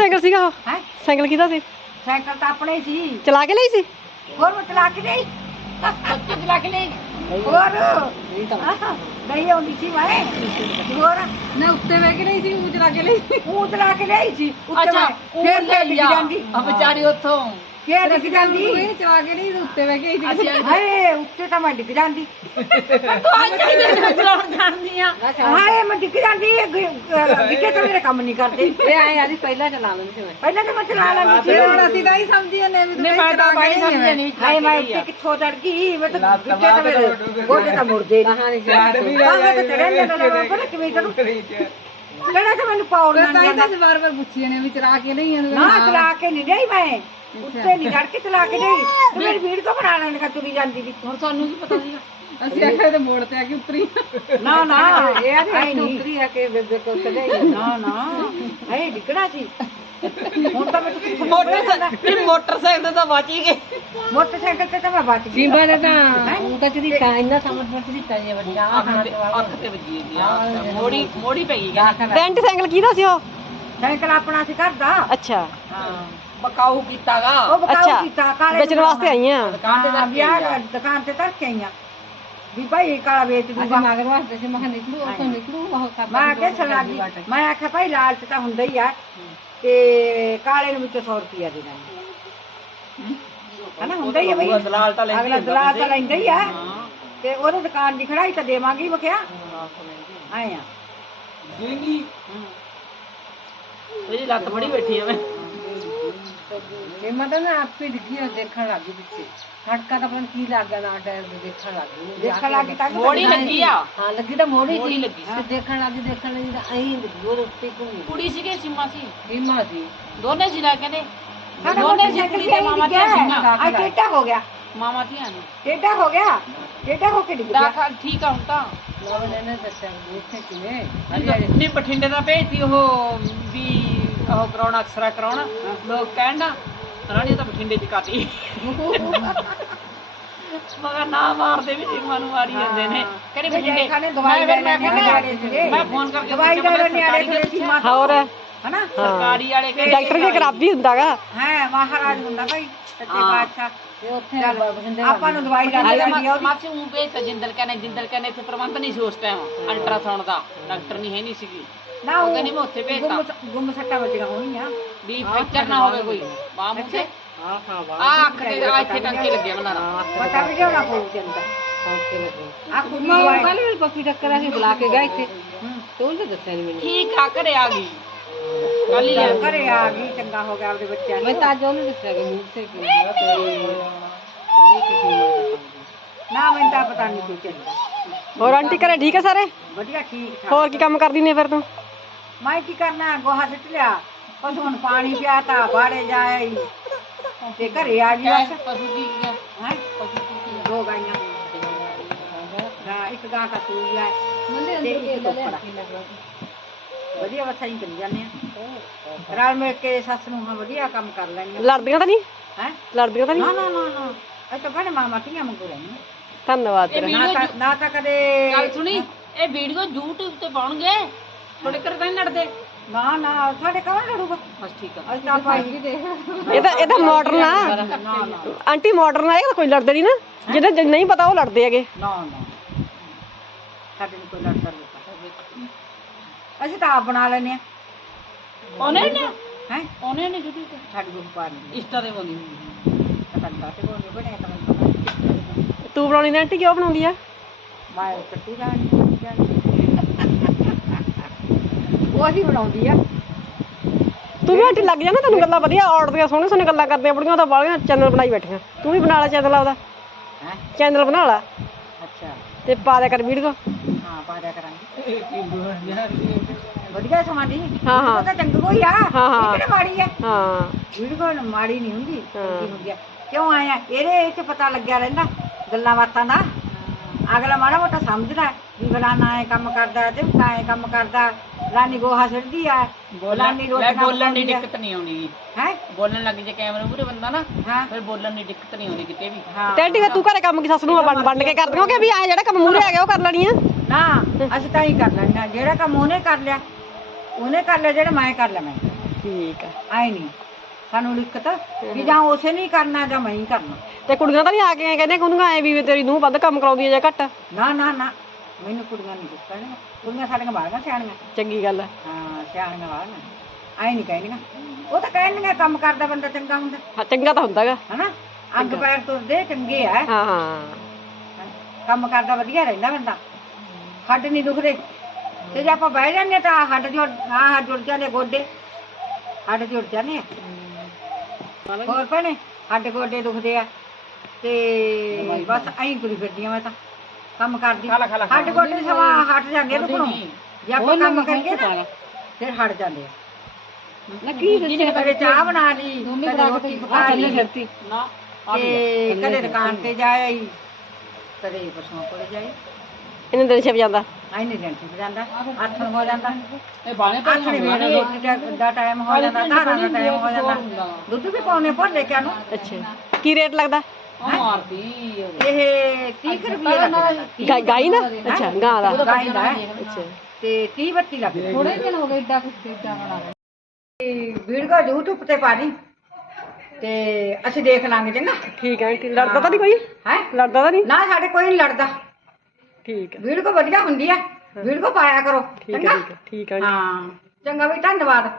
Cycle ਸੀਗਾ ਉਹ? ਹੈ? ਸਾਈਕਲ ਕਿਹਦਾ ਸੀ? ਸਾਈਕਲ ਤਾਂ ਆਪਣੇ ਸੀ। ਚਲਾ ਕੇ ਲਈ ਸੀ? ਹੋਰ ਮੈਂ ਚਲਾ ਕੇ ਨਹੀਂ ਬੱਚੇ ਚਲਾ ਕੇ ਨਹੀਂ ਹੋਰ? ਨਹੀਂ ਆਉਂਦੀ ਸੀ ਮੈਂ। ਹੋਰ? ਨਾ ਉੱਤੇ ਬਹਿ ਕੇ ਨਹੀਂ ਸੀ ਉਹ ਚਲਾ ਕੇ ਲਈ ਉਹ ਚਲਾ ਕੇ ਲਈ ਸੀ। ਉੱਤੇ ਮੈਂ ਫੇਰ ਲੈ ਜਾਂਦੀ। ਆ ਵਿਚਾਰੀ ਉੱਥੋਂ ਫੇਰ ਡਿੱਗ ਜਾਂਦੀ? ਇਹ ਚਲਾ ਕੇ ਨਹੀਂ ਉੱਤੇ ਬਹਿ ਕੇ ਹੀ ਸੀ ਹਾਏ ਉੱਤੇ ਤਾਂ ਮੈਂ ਡਿੱਗ ਜਾਂਦੀ। ਚਲਾਉਣ ਜਾਣਦੀ ਆ। ਹਾਏ ਮੈਂ ਡਿੱਗ ਜਾਂਦੀ ਤਾਂ ਮੇਰੇ ਕੰਮ ਨਹੀਂ ਕਰਦੇ। ਇਹ ਆਏ ਆਦੀ ਪਹਿਲਾਂ ਚਲਾ ਲੈਂਦੀ ਸੀ ਮੈਂ। ਪਹਿਲਾਂ ਤਾਂ ਮੈਂ ਚਲਾ ਲੈਂਦੀ ਸੀ। ਹੁਣ ਅਸੀਂ ਤਾਂ ਹੀ ਸਮਝੀ ਨੇ ਵੀ ਨਹੀਂ ਮੈਂ ਤਾਂ ਬਾਈ ਸਮਝਿਆ ਨਹੀਂ ਹਾਏ ਮੈਂ ਉੱਤੇ ਕਿੱਥੋਂ ਚੜ ਗਈ? ਮੈਂ ਤਾਂ ਤਾਂ ਮੇਰੇ ਗੋਡੇ ਤਾਂ ਮੁੜਦੇ ਨਹੀਂ। ਤੇ ਪਰ ਕਿਵੇਂ ਕਿਹੜਾ ਤਾਂ ਮੈਨੂੰ ਪਾਉਣ ਤਾਂ ਨਾ ਹੀ ਜਾਂਦਾ ਤਾਂ ਵਾਰ ਵਾਰ ਪੁੱਛੀ ਨੇ ਵੀ ਚਲਾ ਕੇ ਨਹੀਂ ਆਉਂਦੇ। ਨਾ ਚਲਾ ਕੇ ਨਹੀਂ ਗਈ ਮੈਂ। ਉੱਤੇ ਨਹੀਂ ਚੜ ਕੇ ਚਲਾ ਕੇ ਗਈ ਤੇ ਮੇਰੀ ਵੀਡੀਓ ਬਣਾ ਲੈਣ ਕਾ ਤੁਰੀ ਜਾਂਦੀ ਦੀ ਹੁਣ ਸਾਨੂੰ ਕੀ ਪਤਾ ਸੀਗਾ? ਅਸੀਂ ਆਖਿਆ ਤੇ ਮੋੜ ਤੇ ਆ ਕੇ ਉਤਰੀ। ਨਾ ਨਾ ਇਹ ਆਈ ਨਹੀਂ। ਉਤਰੀ ਆ ਕੇ ਬੇਬੇ ਕੋਲ ਚਲੇ ਨਾ ਨਾ ਹੈ ਡਿੱਗਣਾ ਸੀ। ਹੁਣ ਤਾਂ ਮੈਂ ਮੋਟਰਸਾਈਕਲ ਮੋਟਰਸਾਈਕਲ ਤਾਂ ਬਚ ਹੀ ਗਏ। ਮੋਟਰਸਾਈਕਲ ਤੇ ਤਾਂ ਮੈਂ ਬਚ ਗਈ। ਸਿੰਬਾ ਨੇ ਤਾਂ ਉਹ ਤਾਂ ਚਦੀ ਤਾਂ ਇੰਨਾ ਸਮਝ ਵਿੱਚ ਦਿੱਤਾ ਜੇ ਵੱਡਾ ਅੱਖ ਤੇ ਵੱਜੀ ਆ। ਮੋੜੀ ਮੋੜੀ ਪਈ ਗਈ ਤੇ ਆਂਟੀ ਸਾਈਕਲ ਕਿਹਦਾ ਸੀ ਉਹ ਸਾਈਕਲ ਆਪਣਾ ਸੀ ਘਰ ਦਾ। ਅੱਛਾ। ਹਾਂ। ਬਕਾਊ ਕੀਤਾਗਾ ਉਹ ਅੱਛਾ ਕੀਤਾ ਕਾਲੇ ਵੇਚਣ ਵਾਸਤੇ ਆਈਆਂ? ਦੁਕਾਨ ਤੇ ਹਾਂ, ਧਰ ਕੇ ਵਿਆਹ ਆਈ ਆ। ਦੁਕਾਨ ਤੇ ਧਰ ਕੇ ਆਈਆਂ। ਵੀ ਭਾਈ ਕਾਲਾ ਵੇਚ ਅਸੀਂ ਦੂਗਾ। ਮਗਰ ਵਾਸਤੇ ਸੀ। ਮੈਂ ਕਿਹਾ ਨਿਕਲੂ ਉਹ ਤੋਂ ਨਿਕਲੂ ਉਹ ਕਰ ਮੈਂ ਕਿਹਾ ਛੜਾ ਗਈ ਮੈਂ ਆਖਿਆ ਭਾਈ ਲਾਲਚ ਤਾਂ ਹੁੰਦਾ ਹੀ ਆ। ਤੇ ਕਾਲੇ ਨੂੰ ਵਿੱਚੋਂ 100 ਰੁਪਿਆ ਦੇ ਦਾਂਗੇ। ਹਨਾ ਹੁੰਦਾ ਹੀ ਆ ਬਈ। ਦਲਾਲ ਤਾਂ ਲੈਂਦੀ ਅਗਲਾ ਦਲਾਲ ਤਾਂ। ਲੈਂਦਾ ਹੀ ਆ। ਤੇ ਉਹਦੇ ਦੁਕਾਨ ਦੀ ਖੜਾਈ ਤਾਂ ਦੇਵਾਂਗੇ ਹੀ ਮਖਿਆ ਆਏ ਆ। ਦੇਂਗੀ। ਇਹਦੀ ਲੱਤ ਬੜੀ ਬੈਠੀ ਆ ਮੈਂ। ਇਹ ਮਤਲਬ ਨਾ ਆਪੇ ਡਿੱਗੀ ਉਹ ਦੇਖਣ ਲੱਗ ਗਈ ਪਿੱਛੇ। ਖੜਕਾ ਤਾਂ ਪਤਾ ਨੀ ਕੀ ਲੱਗ ਗਿਆ ਨਾ ਟਾਇਰ ਦੇ ਦੇਖਣ ਲੱਗ ਗਈ। ਦੇਖਣ ਲੱਗੀ ਤਾਂ ਮੋੜੀ ਲੱਗੀ ਆ। ਹਾਂ ਲੱਗੀ ਤਾਂ ਮੋੜੀ ਮੋੜੀ ਸੀ। ਲੱਗੀ ਤੇ ਦੇਖਣ ਲੱਗੀ ਦੇਖਣ ਲੱਗੀ ਤਾਂ ਐਂ ਲੱਗੀ ਉਹਦੇ ਉੱਤੇ ਘੁੰਮੀ। ਕੁੜੀ ਸੀਗੇ ਸਿੰਮਾ ਸੀ। ਹੀਮਾ ਸੀ। ਦੋਨੇ ਜ਼ਿਲ੍ਹਾ ਕਹਿੰਦੇ। ਸਾਡਾ ਦੋਨੇ ਜੀ ਕੁੜੀ ਤੇ ਮਾਮਾ ਧੀਆਂ ਸੀਗੀਆਂ। ਆ ਟੇਡਾ ਹੋ ਗਿਆ। ਮਾਮਾ ਧੀਆਂ ਨੇ। ਟੇਡਾ ਹੋ ਗਿਆ। ਟੇਡਾ ਹੋ ਕੇ ਡਿੱਗ ਗਿਆ ਦਾਖਲ ਠੀਕ ਆ ਹੁਣ ਤਾਂ। ਲੋਕ ਨੇ ਦੱਸਿਆ ਵੀ ਇੱਥੇ ਕਿਵੇਂ। ਨਹੀਂ ਬਠਿੰਡੇ ਦਾ ਭੇਜਤੀ ਉਹ ਵੀ ਉਹ ਕਰਾਉਣਾ ਅਕਸਰਾ ਕਰਾਉਣਾ। ਲੋਕ ਕਹਿਣ ਨਾ ਰਾਣੀ ਤਾਂ ਬਠਿੰਡੇ ਚ ਕਾਤੀ ਮਗਰ ਨਾ ਮਾਰਦੇ ਵੀ ਸਿੰਮਾ ਨੂੰ ਮਾਰੀ ਜਾਂਦੇ ਨੇ। ਕਹਿੰਦੇ ਬਠਿੰਡੇ ਖਾਣੇ ਦਵਾਈ ਲੈ ਮੈਂ ਲੈਣੇ ਨਿਆਣੇ ਸੀਗੇ ਮੈਂ ਫੋਨ ਕਰਕੇ ਦਵਾਈ ਪੁੱਛਿਆ, ਲੈ ਮੈਂ ਲੈਣੇ ਨਿਆਣੇ ਸਰਕਾਰੀ ਥੋੜੇ ਸੀ ਮਾਂ ਹੋਰ ਹਨਾ? ਸਰਕਾਰੀ ਵਾਲੇ ਕਹਿੰਦੇ ਡਾਕਟਰ ਵੀ ਖਰਾਬੀ ਹੁੰਦਾਗਾ। ਹੈ ਮਹਾਰਾਜ ਹੁੰਦਾ ਭਾਈ ਸੱਚੇ ਬਾਦਸ਼ਾਹ ਤੇ ਉੱਥੇ ਚੱਲ, ਬਠਿੰਡੇ ਆਪਾਂ ਨੂੰ ਦਵਾਈ ਲੈ ਲੈਣੀ ਆ ਉਹਦੀ। ਮਾਪੇ ਉਹ ਭੇਜਤਾ ਜਿੰਦਲ ਕਹਿੰਦੇ ਜਿੰਦਲ ਕਹਿੰਦੇ ਇੱਥੇ ਪ੍ਰਬੰਧ ਨਹੀਂ ਸੀ ਉਸ ਟਾਈਮ ਅਲਟਰਾਸਾਊਂਡ ਦਾ। ਡਾਕਟਰ ਨਹੀਂ ਹੈ ਨਹੀਂ ਸੀਗੀ। ਨਾ ਉਹ ਕਹਿੰਦੀ ਮੈਂ ਉੱਥੇ ਭੇਜਤਾ ਗੁੰਮ ਗੁੰਮ ਸੱਟਾਂ ਵੱਜੀਆਂ ਹੋਣੀਆਂ ਵੀ ਫ੍ਰੈਕਚਰ ਨਾ ਹੋਵੇ ਕੋਈ ਬਾਹ ਮੁੱਕੇ ਹਾਂ ਹਾਂ ਆ ਅੱਖ ਤੇ ਆ ਇੱਥੇ ਟੰਕੇ ਲੱਗੇ ਬਨਾਰਾ ਪਤਾ ਵੀ ਲਿਆਉਣਾ ਪਊ ਚੰਦਾ ਆ ਕੁੜੀ ਮੈਂ ਦਵਾਈ ਕੱਲ ਵੀ ਪੱਕੀ ਟੱਕਰ ਆ ਕੇ ਬੁਲਾ ਕੇ ਗਿਆ ਇੱਥੇ ਤੇ ਉਹਨੇ ਦੱਸਿਆ ਨਹੀਂ ਮੈਨੂੰ ਠੀਕ ਆ ਘਰੇ ਆ ਗਈ ਕੱਲ ਹੀ ਲੈ ਘਰੇ ਆ ਗਈ ਚੰਗਾ ਹੋ ਗਿਆ ਆਪਦੇ ਬੱਚਿਆਂ ਮੈਂ ਨੂੰ ਤਾਂ ਅੱਜ ਉਹਨੇ ਦੱਸਿਆ ਕਿ ਮੂੰਹ ਤੇ ਕਿ ਅਜੇ ਕਿਸੇ ਨਾ ਮੈਨੂੰ ਤਾਂ ਪਤਾ ਨਹੀਂ ਕੋਈ ਚੰਗਾ ਹੋਰ ਆਂਟੀ ਘਰੇ ਠੀਕ ਹੈ ਸਾਰੇ ਵਧੀਆ ਠੀਕ ਠਾਕ ਹੋਰ ਕੀ ਕੰਮ ਕਰਦੀ ਨੇ ਫਿਰ ਤੂੰ ਮੈਂ ਕੀ ਕਰਨਾ ਗੋਹਾ ਸਿੱਟ ਲਿਆ। ਪਸ਼ੂ ਨੂੰ ਪਾਣੀ ਪਿਆਤਾ ਬਾੜੇ ਜਾਈ ਤੇ ਘਰੇ ਆ ਗਈ ਬਸ। ਪਸ਼ੂ ਕੀ ਗਿਆ ਹੈ? ਦੋ ਗਾਈਆਂ। ਨਾ ਇੱਕ ਗਾਂ ਤਾਂ ਸੂਈ ਆ। ਮੰਨੇ ਤੇ ਅੰਦਰ ਇੱਕ ਕੇ ਟੋਕਰਾ। ਲੈ ਵਧੀਆ ਵਸਾ ਹੀ ਚੱਲ ਜਾਂਦੇ ਆ ਰਲ ਮਿਲ ਕੇ ਸੱਸ ਨੂੰ ਹਾਂ ਵਧੀਆ ਕੰਮ ਕਰ ਲੈਣੀਆਂ ਲੜਦੀਆਂ ਤਾਂ ਨਹੀਂ? ਹੈ? ਲੜਦੀਆਂ ਤਾਂ ਨਾ ਨਹੀਂ? ਨਾ ਨਾ ਨਾ ਇਹ ਤਾਂ ਭੈਣੇ ਮਾਮਾ ਧੀਆਂ ਮੰਗੂ ਰਹਿੰਦੀਆਂ। ਧੰਨਵਾਦ ਇਹ ਤੇਰਾ। ਨਾ ਤਾਂ ਨਾ ਤਾਂ ਕਦੇ ਗੱਲ ਸੁਣੀ ਇਹ ਵੀਡੀਓ YouTube ਤੇ ਪਾਉਣਗੇ। ਤੁਹਾਡੇ ਘਰ ਤਾਂ ਨਹੀਂ ਲੜਦੇ ਨਾ ਨਾ ਸਾਡੇ ਕੌਣ ਲੜੂਗਾ। ਬਸ ਠੀਕ ਆ। ਅਸੀਂ ਤਾਂ ਭਾਈ ਇਹ ਤਾਂ ਇਹ ਤਾਂ ਮਾਡਰਨ ਆ। ਨਾ ਨਾ ਆਂਟੀ ਮਾਡਰਨ ਆ ਇਹ ਤਾਂ ਕੋਈ ਲੜਦੇ ਨਹੀਂ ਨਾ। ਜਿਹਨੇ ਜਿਹਨੂੰ ਨਹੀਂ ਪਤਾ ਉਹ ਲੜਦੇ ਹੈਗੇ। ਨਾ ਨਾ। ਸਾਡੇ ਨੂੰ ਕੋਈ ਲੜਦਾ ਨਹੀਂ। ਅਸੀਂ ਤਾਂ ਆਪ ਬਣਾ ਲੈਨੇ ਆ। ਉਹਨੇ ਨੇ? ਹੈ? ਉਹਨੇ ਨੇ ਸਾਡੀ ਨਹੀਂ ਇੰਸਟਾ ਤੇ ਬਣਾਉਣੀ ਤਾਂ ਆਂਟੀ ਕਿਉਂ ਬਣਾਉਂਦੀ ਆ? ਮੈਂ ਕੱਟੂ ਜਾਣੀ ਕੱਟੂ ਜਾਣੀ ਉਹ ਬਣਾਉਂਦੀ ਆ। ਤੂੰ ਵੀ ਆਂਟੀ ਲੱਗ ਜਾ ਨਾ ਤੈਨੂੰ ਗੱਲਾਂ ਵਧੀਆ ਆਉੜਦੀਆਂ ਸੋਹਣੇ ਸੋਹਣੇ ਗੱਲਾਂ ਕਰਦੀਆਂ ਬੁੜੀਆਂ ਤਾਂ ਬਾਲੀਆਂ ਚੈਨਲ ਬਣਾਈ ਬੈਠੀਆਂ। ਤੂੰ ਵੀ ਬਣਾ ਲੈ ਚੈਨਲ ਆਪਦਾ। ਹੈ? ਚੈਨਲ ਬਣਾ ਲੈ। ਅੱਛਾ। ਤੇ ਪਾ ਦਿਆ ਕਰ ਵੀਡੀਓ। ਹਾਂ ਪਾ ਦਿਆ ਕਰਾਂਗੇ। ਵਧੀਆ ਸਮਾਂ ਦੀ ਹਾਂ, ਹਾਂ। ਉਹ ਤਾਂ ਚੰਗੀ ਕੋਈ ਆ। ਹਾਂ, ਹਾਂ। ਇਹ ਕਿਹੜਾ ਮਾੜੀ ਆ। ਹਾਂ। ਵੀਡੀਓ ਮਾੜੀ ਨਹੀਂ ਹੁੰਦੀ। ਚੰਗੀ ਹੁੰਦੀ ਆ। ਕਿਉਂ ਆਇਆ ਇਹਦੇ ਵਿੱਚ ਪਤਾ ਲੱਗਿਆ ਰਹਿੰਦਾ ਗੱਲਾਂ ਬਾਤਾਂ ਦਾ। ਅਗਲਾ ਮਾੜਾ ਮੋਟਾ ਸਮਝਦਾ। ਵੀ ਫਲਾਨਾ ਐ ਕੰਮ ਕਰਦਾ ਤੇ ਫਲਾਨਾ ਐ ਕੰਮ ਕਰਦਾ। ਫਲਾਨੀ ਗੋਹਾ ਸਿਰਦੀ ਆ ਬੋਲਣ ਲੈ ਬੋਲਣ ਦੀ ਦਿੱਕਤ ਨਹੀਂ ਆਉਣੀ ਹੈ? ਬੋਲਣ ਲੱਗ ਜੇ ਕੈਮਰੇ ਮੂਰੇ ਬੰਦਾ ਨਾ ਹਾਂ। ਫਿਰ ਬੋਲਣ ਦੀ ਦਿੱਕਤ ਨਹੀਂ ਆਉਂਦੀ ਕਿਤੇ ਵੀ। ਹਾਂ। ਤੇ ਆਂਟੀ ਫਿਰ ਤੂੰ ਘਰੇ ਕੰਮ ਕੀ ਸੱਸ ਨੂੰ ਵੰਡ ਵੰਡ ਕੇ ਕਰਦੀ ਹੋ ਕਿ ਵੀ ਆ ਜਿਹੜਾ ਕੰਮ ਮੂਰੇ ਆ ਗਿਆ ਉਹ ਕਰ ਲੈਣੀ ਆ? ਨਾ ਅਸੀਂ ਤਾਂ ਹੀ ਕਰ ਲੈਣਾ ਜਿਹੜਾ ਕੰਮ ਉਹਨੇ ਕਰ ਲਿਆ ਉਹਨੇ ਕਰ ਲਿਆ ਜਿਹੜਾ ਮੈਂ ਕਰ ਲਿਆ ਮੈਂ। ਠੀਕ ਆ। ਆਏ ਨਹੀਂ। ਸਾਨੂੰ ਦਿੱਕਤ ਵੀ ਜਾਂ ਉਸੇ ਨਹੀਂ ਕਰਨਾ ਜਾਂ ਮੈਂ ਹੀ ਕਰਨਾ। ਤੇ ਕੁੜੀਆਂ ਤਾਂ ਨਹੀਂ ਆ ਕੇ ਐਂ ਕਹਿੰਦੇ ਕਿ ਉਹਨੂੰ ਐ ਵੀ ਤੇਰੀ ਨੂੰ ਵੱਧ ਕੰਮ ਕਰਾਉਂਦੀ ਆ ਜਾਂ ਘੱਟ। ਨਾ ਨਾ ਨਾ। ਮੈਨੂੰ ਕੁੜੀਆਂ ਨਹੀਂ ਦਿੱਕਤ ਕੁੜੀਆਂ ਸਾਡੀਆਂ ਬਾਹਰ ਸਿਆਣੀਆਂ। ਚੰਗੀ ਗੱਲ ਆ। ਹਾਂ ਸਿਆਣੀਆਂ ਬਾਹਰ ਆਏ ਨਹੀਂ ਕਹਿੰਦੀਆਂ। ਉਹ ਤਾਂ ਕਹਿੰਦੀਆਂ ਕੰਮ ਕਰਦਾ ਬੰਦਾ ਚੰਗਾ ਹੁੰਦਾ। ਹਾਂ ਚੰਗਾ ਤਾਂ ਹੁੰਦਾਗਾ। ਹਨਾ? ਅੰਗ ਪੈਰ ਤੁਰਦੇ ਚੰਗੇ ਆ। ਹਾਂ ਹਾਂ। ਕੰਮ ਕਰਦਾ ਵਧੀਆ ਰਹਿੰਦਾ ਬੰਦਾ। ਹੱਡ ਨਹੀਂ ਦੁਖਦੇ। ਤੇ ਜੇ ਆਪਾਂ ਬਹਿ ਜਾਂਦੇ ਤਾਂ ਹੱਡ ਜੁੜ ਆਹ ਜੁੜ ਜਾਂਦੇ ਗੋਡੇ। ਹੱਡ ਜੁੜ ਜਾਂਦੇ ਆ। ਹੋਰ ਭੈਣੇ ਹੱਡ ਗੋਡੇ ਦੁਖਦੇ ਆ। ਤੇ ਬਸ ਐਂ ਤੁਰੀ ਫਿਰਦੀਆਂ ਮੈਂ ਤਾਂ। ਕੰਮ ਕਰਦੀ। ਖਾ ਲਾ, ਖਾ ਲਾ, ਖਾ ਲਾ। ਹੱਡ ਗੋਡੇ ਸਵਾ ਹਟ ਜਾਂਦੇ ਆ ਦੁਖਣੋਂ ਜੇ ਆਪਾਂ ਕੰਮ ਕਰੀਏ ਨਾ ਫਿਰ ਹਟ ਜਾਂਦੇ ਆ। ਕਦੇ ਚਾਹ ਬਣਾ ਲਈ ਕਦੇ ਰੋਟੀ ਪਕਾ ਲਈ। ਨਾ ਤੇ ਕਦੇ ਦੁਕਾਨ ਤੇ ਜਾਏ ਕਦੇ ਪਸ਼ੂਆਂ ਕੋਲ ਜਾਏ। ਇਹਨੇ ਦਿਨ ਛਿਪ ਜਾਂਦਾ। ਆਈ ਨਹੀਂ ਦਿਨ ਠੀਕ ਜਾਂਦਾ ਅੱਠ ਹੋ ਜਾਂਦਾ। ਇਹ ਬਾਣੇ ਅੱਠ ਦੇ ਵੇਲੇ ਰੋਟੀ ਦਾ- ਦਾ ਟਾਈਮ ਹੋ ਜਾਂਦਾ ਧਾਰਾਂ ਦਾ ਟਾਈਮ ਹੋ ਜਾਂਦਾ। ਦੁੱਧ ਵੀ ਪਾਉਣੇ ਭੋਲੇ ਕਿਆ ਨੂੰ? ਅੱਛਾ। ਕੀ ਰੇਟ ਲੱਗਦਾ? ਉਹ ਮਾਰਦੀ ਇਹ 30 ਰੁਪਏ ਲੱਗਦਾ ਗਾਈ ਗਾਈ ਦਾ ਅੱਛਾ ਗਾਂ ਦਾ ਗਾਈ ਦਾ ਹੈ। ਅੱਛਾ। ਤੇ 30 ਬੱਤੀ ਲੱਗਦਾ ਥੋੜੇ ਦਿਨ ਹੋ ਗਏ ਏਡਾ ਕੁਛ ਏਡਾ ਬਣਾ ਵੀਡੀਓ YouTube ਤੇ ਪਾ ਦੀ। ਤੇ ਅਸੀਂ ਦੇਖ ਲਾਂਗੇ ਚੰਗਾ? ਠੀਕ ਹੈ ਠੀਕ- ਲੜਦਾ ਤਾਂ ਨਹੀਂ ਕੋਈ? ਹੈ। ਲੜਦਾ ਤਾਂ ਨਹੀਂ? ਨਾ ਸਾਡੇ ਕੋਈ ਨਹੀਂ ਲੜਦਾ। ਠੀਕ ਹੈ। ਵੀਡੀਓ ਵਧੀਆ ਹੁੰਦੀ ਆ ਵੀਡੀਓ ਪਾਇਆ ਕਰੋ। ਠੀਕ ਹੈ ਚੰਗਾ? ਠੀਕ ਹੈ ਠੀਕ ਹੈ ਹਾਂ। ਚੰਗਾ ਵੀ ਧੰਨਵਾਦ।